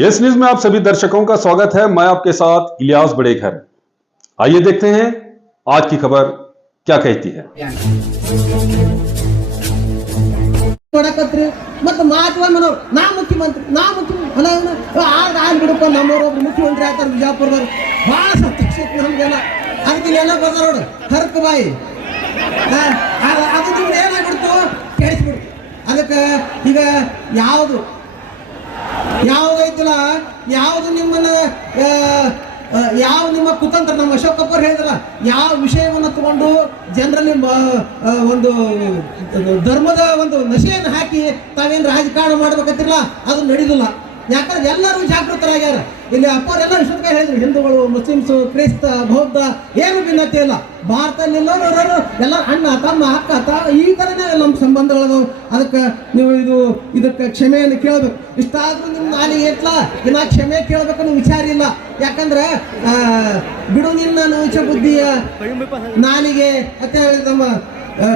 Yes news में आप सभी दर्शकों का स्वागत है। मैं आपके साथ इलियास बड़ेघर। आइए देखते हैं आज की खबर क्या कहती है। मुख्यमंत्री विजापुर बहಳ ಸಂತೋಷ ನಮಗೆಲ್ಲ ಅದಕ್ಕೆ ಎಲ್ಲ ಬರ್ತಾರ ನೋಡು ಹರ್ಕ ಬಾಯಿ ಅದು ನಿಮ್ಗೆ ಏನಾಗ್ಬಿಡ್ತು ಕೇಳಿಸ್ಬಿಡ್ತು ಅದಕ್ಕೆ ಈಗ ಯಾವುದೈತಲ್ಲ ಯಾವುದು ನಿಮ್ಮನ್ನ ಯಾವ ನಿಮ್ಮ ಕುತಂತ್ರ ನಮ್ಮ ಅಶೋಕ್ ಕಪೂರ್ ಹೇಳಿದ್ರಲ್ಲ ಯಾವ ವಿಷಯವನ್ನು ತಗೊಂಡು ಜನರಲ್ಲಿ ಒಂದು ಧರ್ಮದ ಒಂದು ನಶೆಯನ್ನು ಹಾಕಿ ತಾವೇನು ರಾಜಕಾರಣ ಮಾಡ್ಬೇಕಂತಿರಲ್ಲ ಅದು ನಡೆದಿಲ್ಲ. ಯಾಕಂದ್ರೆ ಎಲ್ಲರೂ ಜಾಗೃತರಾಗ್ಯಾರ. ಇಲ್ಲಿ ಅಪ್ಪವರೆಲ್ಲ ವಿಶ್ವಕ್ಕೆ ಹೇಳಿದ್ರು ಹಿಂದೂಗಳು ಮುಸ್ಲಿಮ್ಸು ಕ್ರೈಸ್ತ ಬೌದ್ಧ ಏನು ಭಿನ್ನತೆ ಇಲ್ಲ. ಭಾರತದಲ್ಲಿ ಎಲ್ಲ ಅಣ್ಣ ತಮ್ಮ ಅಕ್ಕ ಈ ಥರನೇ ನಮ್ಮ ಸಂಬಂಧಗಳು. ಅದಕ್ಕೆ ನೀವು ಇದಕ್ಕೆ ಕ್ಷಮೆಯನ್ನು ಕೇಳಬೇಕು. ಇಷ್ಟಾದ್ರೂ ನಿಮ್ಮ ನಾಲಿಗೆ ಎಟ್ಲ ಇನ್ನ ಕ್ಷಮೆ ಕೇಳಬೇಕನ್ನೋ ವಿಚಾರ ಇಲ್ಲ. ಯಾಕಂದ್ರೆ ಬಿಡು ನಿನ್ನ ನೀಚ ಬುದ್ಧಿಯ ನಾಲಿಗೆ ಅಂತ ಹೇಳಿ ನಮ್ಮ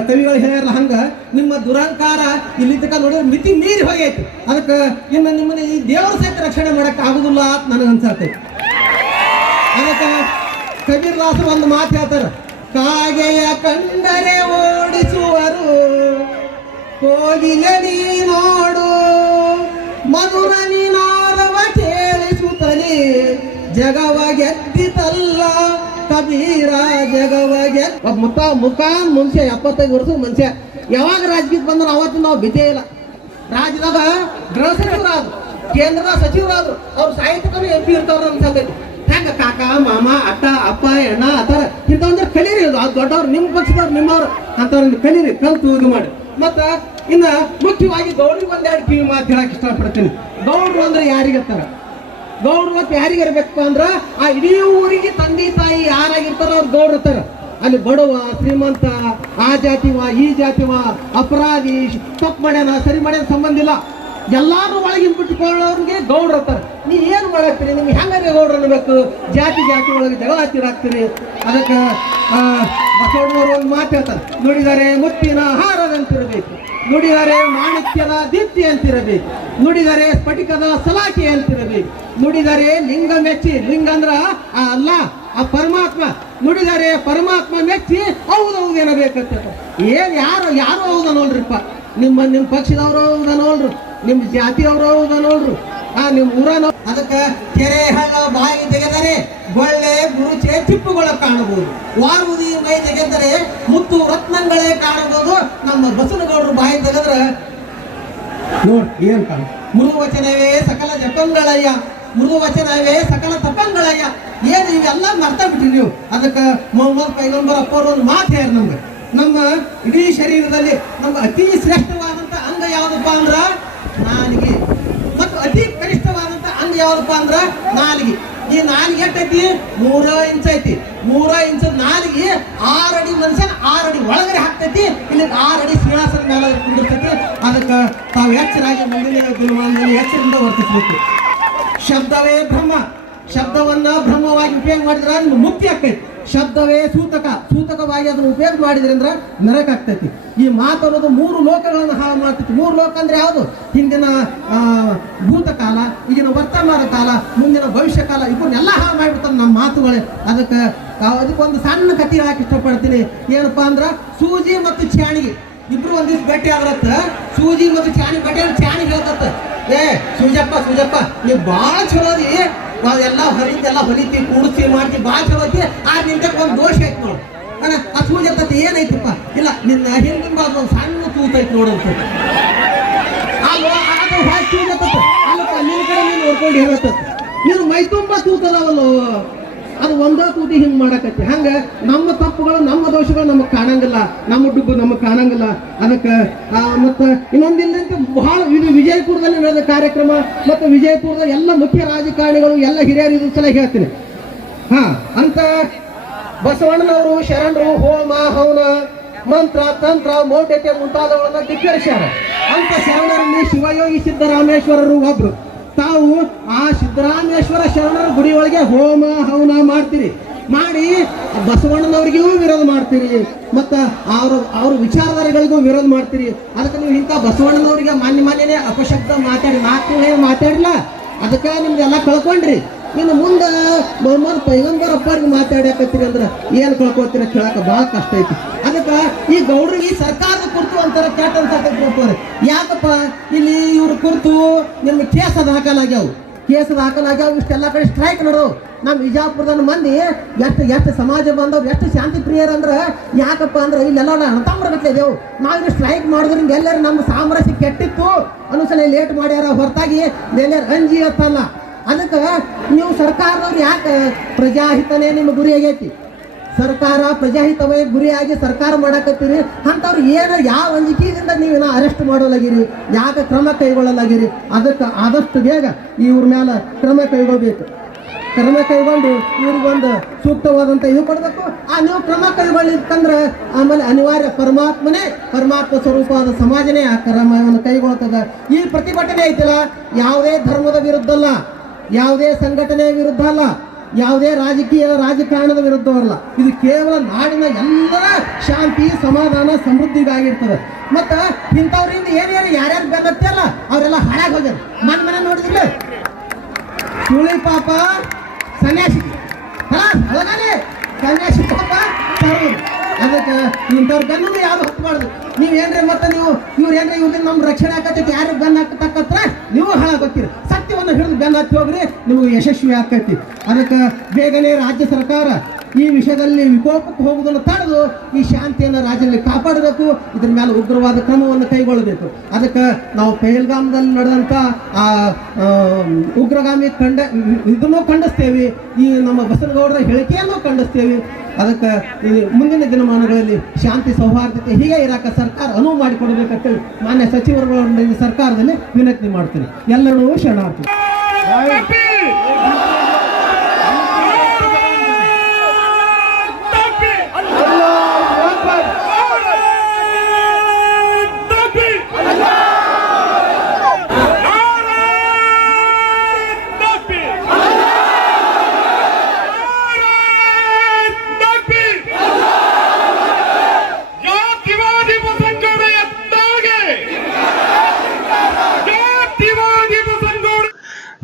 ಕವಿಗಳು ಹೇಳ್ಯಾರಲ್ಲ ಹಂಗ ನಿಮ್ಮ ದುರಂಕಾರ ಇಲ್ಲಿ ತನಕ ನೋಡಿ ಮಿತಿ ಮೀರಿ ಹೋಗೈತಿ. ಅದಕ್ಕೆ ಇನ್ನು ನಿಮ್ಮನ್ನ ಈ ದೇವರ ಸಹಿತ ರಕ್ಷಣೆ ಮಾಡಕ್ ಆಗುದಿಲ್ಲ ಅಂತ ನನಗೆ ಅನ್ಸತ್ತೆ. ಅದಕ್ಕೆ ಕಬೀರ್ ದಾಸರು ಒಂದು ಮಾತು ಹೇಳ್ತಾರ, ಕಾಗೆಯ ಕಂಡರೆ ಓಡಿಸುವರು ಕೋಗಿಲೆ ನೀ ನೋಡು ಮಧುರ ನೀನಾದವ ಕೇಳಿಸುತ್ತಲೇ ಜಗವ ಗೆದ್ದಿತಲ್ಲ ಕಬೀರ ಜಗವಗೆ. ಮುಖಾನ್ ಮನುಷ್ಯ 75 ವರ್ಷದ ಮನುಷ್ಯ ಯಾವಾಗ ರಾಜಕೀಯಕ್ಕೆ ಬಂದ್ರೆ ಅವತ್ತು ನಾವು ಬಿದ್ದೇ ಇಲ್ಲ. ರಾಜ್ಯದಾಗ ಗೃಹ ಸಚಿವರಾದ್ರು, ಕೇಂದ್ರದ ಸಚಿವರಾದ್ರು, ಅವ್ರು ಸಾಹಿತ್ಯಕರು MP ಇರ್ತಾವ್ರ ಅನ್ಸತೈತಿ. ಹೆಂಗ ಕಾಕ ಮಾಮ ಅಟ್ಟ ಅಪ್ಪ ಅಣ್ಣ ಆತರ ಇಂಥವಂದ್ರೆ ಕಲೀರಿ. ಅದು ದೊಡ್ಡವ್ರು ನಿಮ್ಮ ಪಕ್ಷದವ್ರು ನಿಮ್ಮವ್ರು ಅಂತವ್ರನ್ನ ಕಲೀರಿ, ಕಲ್ತು ಇದು ಮಾಡಿ. ಮತ್ತ ಇನ್ನ ಮುಖ್ಯವಾಗಿ ಗೌಡ್ರಿಗೆ ಒಂದೆರಡು ಕಿವಿ ಮಾತು ಹೇಳಕ್ ಇಷ್ಟಪಡ್ತೀನಿ. ಗೌಡ್ರು ಅಂದ್ರೆ ಯಾರಿಗತ್ತಾರ? ಗೌಡ್ರು ಮತ್ತೆ ಯಾರಿಗೆ ಇರ್ಬೇಕು ಅಂದ್ರ ಆ ಇಡೀ ಊರಿಗೆ ತಂದೆ ತಾಯಿ ಯಾರಾಗಿರ್ತಾರ ಅವ್ರು ಗೌಡ್ರು ಇರ್ತಾರ. ಅಲ್ಲಿ ಬಡವ ಶ್ರೀಮಂತ ಆ ಜಾತಿವ ಈ ಜಾತಿವ ಅಪರಾಧಿ ತಪ್ಪು ಮಾಡ್ಯಾನ ಸರಿ ಮಾಡ್ಯಾನ ಸಂಬಂಧ ಇಲ್ಲ. ಎಲ್ಲಾರು ಒಳಗಿನ ಬಿಟ್ಟುಕೊಳ್ಳೋರಿಗೆ ಗೌಡ್ರು ಇರ್ತಾರ. ನೀ ಏನು ಮಾಡಾಕ್ತೀರಿ? ನಿಮ್ಗೆ ಹೆಂಗಾರೆ ಗೌಡ್ರು ಅನ್ಬೇಕು? ಜಾತಿ ಒಳಗೆ ಜಗಳ ಹತ್ತಿರಾಗ್ತೀರಿ. ಅದಕ್ಕೆ ಬಸವಣ್ಣವರು ಒಂದು ಮಾತು ಹೇಳ್ತಾರೆ, ನುಡಿದರೆ ಮುತ್ತಿನ ಹಾರದಂತಿರಬೇಕು, ನುಡಿದರೆ ಮಾಣಿಕ್ಯದ ದೀಪ್ತಿ ಅಂತಿರಬೇಕು, ನುಡಿದರೆ ಸ್ಫಟಿಕದ ಸಲಾಖೆ ಅಂತಿರಬೇಕು, ನುಡಿದರೆ ಲಿಂಗ ಮೆಚ್ಚಿ, ಲಿಂಗ ಅಂದ್ರ ಅಲ್ಲ ಆ ಪರಮಾತ್ಮ, ನುಡಿದರೆ ಪರಮಾತ್ಮ ಮೆಚ್ಚಿ ಹೌದೌದು ಏನಬೇಕಂತ. ಏನ್ ಯಾರು ಹೌದ ನೋಡ್ರಿಪ್ಪ, ನಿಮ್ಮ ಪಕ್ಷದವ್ರು ಹೌದ ನೋಡ್ರು, ನಿಮ್ಮ ಜಾತಿಯವರು ಹೌದ ನೋಡ್ರು, ನಿಮ್ಮ ಊರ. ಅದಕ್ಕೆ ಕೆರೆ ಹಳ್ಳ ಬಾಯಿ ತೆಗೆದರೆ ಗೊಳ್ಳೆ ಗುರುಚೆ ಚಿಪ್ಪುಗಳ ಕಾಣಬಹುದು, ವಾರುದಿ ಮೈ ತೆಗೆದರೆ ಮುತ್ತು ರತ್ನಗಳೇ ಕಾಣಬಹುದು. ನಮ್ಮ ಬಸವನಗೌಡರು ಬಾಯಿ ತೆಗೆದ್ರೆ ನೋಡ್ ಏನ್ ಕಾಣ. ಮೃದುವಚನವೇ ಸಕಲ ಜಪಂಗಳಯ್ಯ, ಮೃದುವಚನವೇ ಸಕಲ ತಪಂಗಳಯ್ಯ. ಏನು ಇವೆಲ್ಲ ಮರ್ತ ಬಿಟ್ರಿ ನೀವು. ಅದಕ್ಕೆ ಮೊಹಮ್ಮದ್ ಪೈಗಂಬರ್ ಅಪ್ಪವರು ಒಂದು ಮಾತು ಹೇಳ್ಯಾರ ನಮ್ಗೆ, ನಮ್ಮ ಇಡೀ ಶರೀರದಲ್ಲಿ ನಮ್ಗೆ ಅತಿ ಶ್ರೇಷ್ಠವಾದಂತ ಅಂಗ ಯಾವ್ದಪ್ಪ ಅಂದ್ರ ನಾಲಿಗೆ, ಮತ್ತು ಅತಿ ಕನಿಷ್ಠವಾದಂತ ಅಂಗ ಯಾವ್ದಪ್ಪ ಅಂದ್ರ ನಾಲಿಗೆ. ಈ ನಾಲಿಗೆ ಎಷ್ಟೈತಿ? 3 ಇಂಚ್ ಐತಿ. 3 ಇಂಚ್ ನಾಲಿಗೆ 6 ಅಡಿ ಮನುಷ್ಯನ 6 ಅಡಿ ಒಳಗಡೆ ಹಾಕ್ತೈತಿ. ಇಲ್ಲಿ 6 ಅಡಿ ಸಿಂಹಾಸನ ಮೇಲೆ ಕುಂದಿರ್ತೈತಿ. ಅದಕ್ಕೆ ತಾವು ಎಚ್ಚರಾಗಿ ಮುಂದಿನ ದಿನಮಾನದಲ್ಲಿ ಎಚ್ಚರದಿಂದ ವರ್ತಿಸಬೇಕು. ಶಬ್ದವೇ ಬ್ರಹ್ಮ, ಶಬ್ದವನ್ನ ಬ್ರಹ್ಮವಾಗಿ ಉಪಯೋಗ ಮಾಡಿದ್ರೆ ನಿಮ್ಗೆ ಮುಕ್ತಿ ಆಗ್ತೈತಿ. ಶಬ್ದವೇ ಸೂತಕವಾಗಿ ಅದನ್ನು ಉಪಯೋಗ ಮಾಡಿದ್ರಂದ್ರೆ ನರಕ ಆಗ್ತೈತಿ. ಈ ಮಾತು ಅನ್ನೋದು 3 ಲೋಕಗಳನ್ನು ಹಾಳು ಮಾಡ್ತೈತಿ. 3 ಲೋಕ ಅಂದ್ರೆ ಯಾವುದು? ಹಿಂದಿನ ಭೂತಕಾಲ, ಈಗಿನ ವರ್ತಮಾನ ಕಾಲ, ಮುಂದಿನ ಭವಿಷ್ಯ ಕಾಲ, ಇವನ್ನೆಲ್ಲ ಹಾಳು ಮಾಡಿಬಿಡ್ತಾರೆ ನಮ್ಮ ಮಾತುಗಳೇ. ಅದಕ್ಕೊಂದು ಸಣ್ಣ ಕಥೆ ಹಾಕಿ ಇಷ್ಟಪಡ್ತೀನಿ. ಏನಪ್ಪಾ ಅಂದ್ರ ಸೂಜಿ ಮತ್ತು ಚಾಣಿಗೆ ಇಬ್ರು ಒಂದ್ ದಿವ್ಸ ಭೇಟಿ ಆದ್ರತ್ತ. ಸೂಜಿ ಮತ್ತು ಚಾಣಿ ಭೇಟಿ ಆದ್ರೆ ಚಾಣಿ ಹೇಳ್ತತ್ತ, ಏ ಸೂಜಪ್ಪ ನೀವು ಭಾಳ ಚಲೋ ಅದಿ, ಎಲ್ಲ ಹೊಲಿತಿ ಕೂಡಿಸಿ ಮಾಡ್ತಿ ಭಾಳ ಚಲೋ ಐತಿ. ಆ ನಿಂತಕ್ಕೆ ಒಂದು ದೋಷ ಐತಿ ನೋಡು ಅಣ್ಣ. ಆ ಸೂಜಿ ಇರ್ತೈತಿ ಏನೈತಪ್ಪ? ಇಲ್ಲ ನಿನ್ನ ಹಿಂದಿನ ಒಂದು ಸಣ್ಣ ತೂತೈತಿ ನೋಡಂತ. ಅದು ಸೂಜಿ ಇರ್ತೈತಿ ಅಲ್ಲಪ್ಪ, ನಿನ್ನ ಕಡೆ ನೀನು ನೋಡ್ಕೊಂಡು ಹೇಳತ್ತ. ನೀನು ಮೈ ತುಂಬ ತೂತದವಲ್ಲೋ, ಅದು ಒಂದೇ ತೂತಿ ಹಿಂಗೆ ಮಾಡಕತ್ತಿ. ಹಂಗ ನಮ್ಮ ತಪ್ಪುಗಳು ನಮ್ಮ ದೋಷಗಳು ನಮಗೆ ಕಾಣಂಗಿಲ್ಲ, ನಮ್ಮ ಡುಬ್ಬು ನಮಗೆ ಕಾಣಂಗಿಲ್ಲ. ಅದಕ್ಕೆ ಮತ್ತು ಇನ್ನೊಂದಿಲ್ಲಂತೆ ಬಹಳ ಇದು ವಿಜಯಪುರದಲ್ಲಿ ನಡೆದ ಕಾರ್ಯಕ್ರಮ ಮತ್ತು ವಿಜಯಪುರದ ಎಲ್ಲ ಮುಖ್ಯ ರಾಜಕಾರಣಿಗಳು ಎಲ್ಲ ಹಿರಿಯರು ಇದು ಸಲ ಹೇಳ್ತೀನಿ. ಅಂತ ಬಸವಣ್ಣನವರು ಶರಣರು ಹೋಮ ಹವನ ಮಂತ್ರ ತಂತ್ರ ಮೌಢ್ಯತೆ ಮುಂತಾದವುಗಳನ್ನ ಧಿಕ್ಕರಿಸ್ಯಾರ. ಅಂತ ಶರಣರಲ್ಲಿ ಶಿವಯೋಗಿ ಸಿದ್ದರಾಮೇಶ್ವರರು ಒಬ್ರು. ತಾವು ಆ ಸಿದ್ದರಾಮೇಶ್ವರ ಶರಣರ ಗುಡಿ ಒಳಗೆ ಹೋಮ ಹವನ ಮಾಡ್ತೀರಿ, ಮಾಡಿ ಬಸವಣ್ಣನವರಿಗೂ ವಿರೋಧ ಮಾಡ್ತೀರಿ, ಮತ್ತು ಅವ್ರ ವಿಚಾರಧಾರೆಗಳಿಗೂ ವಿರೋಧ ಮಾಡ್ತೀರಿ. ಅದಕ್ಕೆ ನೀವು ಇಂಥ ಬಸವಣ್ಣನವರಿಗೆ ಮಾನ್ಯನೇ ಅಪಶಬ್ದ ಮಾತಾಡಿ ಮಾತುಗಳೇನು ಮಾತಾಡಿಲ್ಲ. ಅದಕ್ಕೆ ನಿಮ್ದೆಲ್ಲ ಕಳ್ಕೊಂಡ್ರಿ. ಇನ್ನು ಮುಂದೆ ಮೊಹಮ್ಮದ್ ಪೈಗಂಬರ್ ಅಪ್ಪರಿಗೆ ಮಾತಾಡಕತ್ತೀರಿ ಅಂದ್ರೆ ಏನು ಕಳ್ಕೊತೀರ ಕೇಳಕ್ಕೆ ಭಾಳ ಕಷ್ಟ ಐತಿ. ಅದಕ್ಕೆ ಈ ಗೌಡ್ರು ಈ ಸರ್ಕಾರದ ಕುರಿತು ಒಂಥರ ಕೆಟ್ಟ ಅನ್ಸಕ್ಕೆ ಯಾಕಪ್ಪ ಇಲ್ಲಿ ಇವ್ರ ಕುರಿತು ನಿಮ್ಗೆ ಕೇಸ್ ಹಾಕಲಾಗ್ಯಾವ, ಇಷ್ಟೆಲ್ಲ ಕಡೆ ಸ್ಟ್ರೈಕ್ ನೋಡು. ನಮ್ಮ ವಿಜಾಪುರದ ಮಂದಿ ಎಷ್ಟು ಸಮಾಜ ಬಂದವ್ರು, ಎಷ್ಟು ಶಾಂತಿ ಪ್ರಿಯರ್ ಅಂದ್ರೆ ಯಾಕಪ್ಪ ಅಂದ್ರೆ ಇಲ್ಲೆಲ್ಲ ಅಣತಾಮ್ರಗಟ್ಲೇದೇವು. ನಾವಿನ್ನು ಸ್ಟ್ರೈಕ್ ಮಾಡಿದ್ರಿಂದ ಎಲ್ಲರೂ ನಮ್ಮ ಸಾಮರಸ್ಯ ಕೆಟ್ಟಿತ್ತು ಅನುಸಲ ಲೇಟ್ ಮಾಡ್ಯಾರ ಹೊರತಾಗಿ ಎಲ್ಲರೂ ಅಂಜಿ ಅತ್ತಲ್ಲ. ಅದಕ್ಕೆ ನೀವು ಸರ್ಕಾರದವ್ರು ಯಾಕೆ ಪ್ರಜಾಹಿತನೇ ನಿಮ್ಮ ಗುರಿ ಆಗೈತಿ, ಸರ್ಕಾರ ಪ್ರಜಾಹಿತವೇ ಗುರಿಯಾಗಿ ಸರ್ಕಾರ ಮಾಡಕತ್ತೀರಿ ಅಂಥವ್ರು ಏನು ಯಾವ ಅಂಜಿಕೆಯಿಂದ ನೀವು ಅರೆಸ್ಟ್ ಮಾಡೋಲಾಗಿರಿ, ಯಾಕೆ ಕ್ರಮ ಕೈಗೊಳ್ಳಲಾಗಿರಿ. ಅದಕ್ಕೆ ಆದಷ್ಟು ಬೇಗ ಇವ್ರ ಮೇಲೆ ಕ್ರಮ ಕೈಗೊಳ್ಬೇಕು. ಕ್ರಮ ಕೈಗೊಂಡು ಇವ್ರಿಗೊಂದು ಸೂಕ್ತವಾದಂಥ ಇದು ಕೊಡಬೇಕು. ನೀವು ಕ್ರಮ ಕೈಗೊಳ್ಳಿಕ್ಕಂದ್ರೆ ಆಮೇಲೆ ಅನಿವಾರ್ಯ ಪರಮಾತ್ಮ ಸ್ವರೂಪವಾದ ಸಮಾಜನೇ ಆ ಕ್ರಮವನ್ನು ಕೈಗೊಳ್ತದೆ. ಈ ಪ್ರತಿಭಟನೆ ಐತಿಲ್ಲ ಯಾವುದೇ ಧರ್ಮದ ವಿರುದ್ಧ ಅಲ್ಲ, ಯಾವುದೇ ಸಂಘಟನೆಯ ವಿರುದ್ಧ ಅಲ್ಲ, ಯಾವುದೇ ರಾಜಕಾರಣದ ವಿರುದ್ಧವಲ್ಲ. ಇದು ಕೇವಲ ನಾಡಿನ ಎಲ್ಲರ ಶಾಂತಿ ಸಮಾಧಾನ ಸಮೃದ್ಧಿಗಾಗಿರ್ತದೆ. ಮತ್ತು ಇಂಥವ್ರಿಂದ ಏನೇನು ಯಾರ್ಯಾರು ಬೆನ್ನತ್ತೆ ಅಲ್ಲ ಅವರೆಲ್ಲ ಹಾಳಾಗಿ ಹೋಗ್ಯಾರ. ಮನೆ ನೋಡಿದಿಲ್ಲ ಸುಳಿ ಪಾಪ ಸನ್ಯಾಸಿ ಸನ್ಯಾಸಿ ಪಾಪ ಅದಕ್ಕೆ ಇಂಥವ್ರ ಬೆನ್ನು ಯಾವ್ದು ಹೊತ್ತಬಾರ್ದು. ನೀವೇನ್ರಿ ಮತ್ತೆ ಇವ್ರು ಏನ್ರಿ ಇವ್ರಿಂದ ನಮ್ಮ ರಕ್ಷಣೆ ಆಕತೈತಿ, ಯಾರು ಬೆನ್ನ ಹಾಕತಕ್ಕತ್ರ ನೀವು ಹಾಳಾಗೋಗ್ತೀರಿ. ಸತ್ಯವನ್ನು ಹಿಡಿದು ಬೆನ್ನ ಹತ್ತಿ ಹೋಗ್ರಿ, ನಿಮಗೆ ಯಶಸ್ವಿ ಆಕೈತಿ. ಅದಕ್ಕೆ ಬೇಗನೆ ರಾಜ್ಯ ಸರ್ಕಾರ ಈ ವಿಷಯದಲ್ಲಿ ವಿಕೋಪಕ್ಕೆ ಹೋಗುವುದನ್ನು ತಡೆದು ಈ ಶಾಂತಿಯನ್ನು ರಾಜ್ಯದಲ್ಲಿ ಕಾಪಾಡಬೇಕು. ಇದ್ರ ಮೇಲೆ ಉಗ್ರವಾದ ಕ್ರಮವನ್ನು ಕೈಗೊಳ್ಳಬೇಕು. ಅದಕ್ಕೆ ನಾವು ಪಹಲ್ಗಾಮ್ದಲ್ಲಿ ನಡೆದಂಥ ಆ ಉಗ್ರಗಾಮಿ ಇದನ್ನು ಖಂಡಿಸ್ತೇವೆ, ಈ ನಮ್ಮ ಬಸನಗೌಡರ ಹೇಳಿಕೆಯನ್ನು ಖಂಡಿಸ್ತೇವೆ. ಅದಕ್ಕೆ ಮುಂದಿನ ದಿನಮಾನಗಳಲ್ಲಿ ಶಾಂತಿ ಸೌಹಾರ್ದತೆ ಹೀಗೆ ಇರಾಕ ಸರ್ಕಾರ ಅನುವು ಮಾಡಿಕೊಡ್ಬೇಕಂತೇಳಿ ಮಾನ್ಯ ಸಚಿವರುಗಳ ಸರ್ಕಾರದಲ್ಲಿ ವಿನಂತಿ ಮಾಡ್ತೀನಿ. ಎಲ್ಲರೂ ಶರಣಾರ್ಥಿ.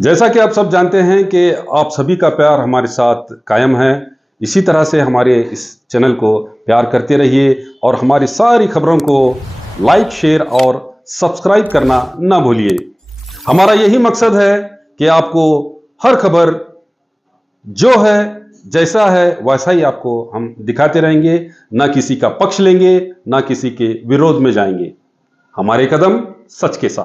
जैसा कि आप सब जानते हैं कि आप सभी का प्यार हमारे साथ कायम है। इसी तरह से हमारे इस चैनल को प्यार करते रहिए और हमारी सारी खबरों को लाइक, शेयर और सब्सक्राइब करना ना भूलिए। हमारा यही मकसद है कि आपको हर खबर जो है जैसा है वैसा ही आपको हम दिखाते रहेंगे, ना किसी का पक्ष लेंगे, ना किसी के विरोध में जाएंगे। हमारे कदम सच के साथ।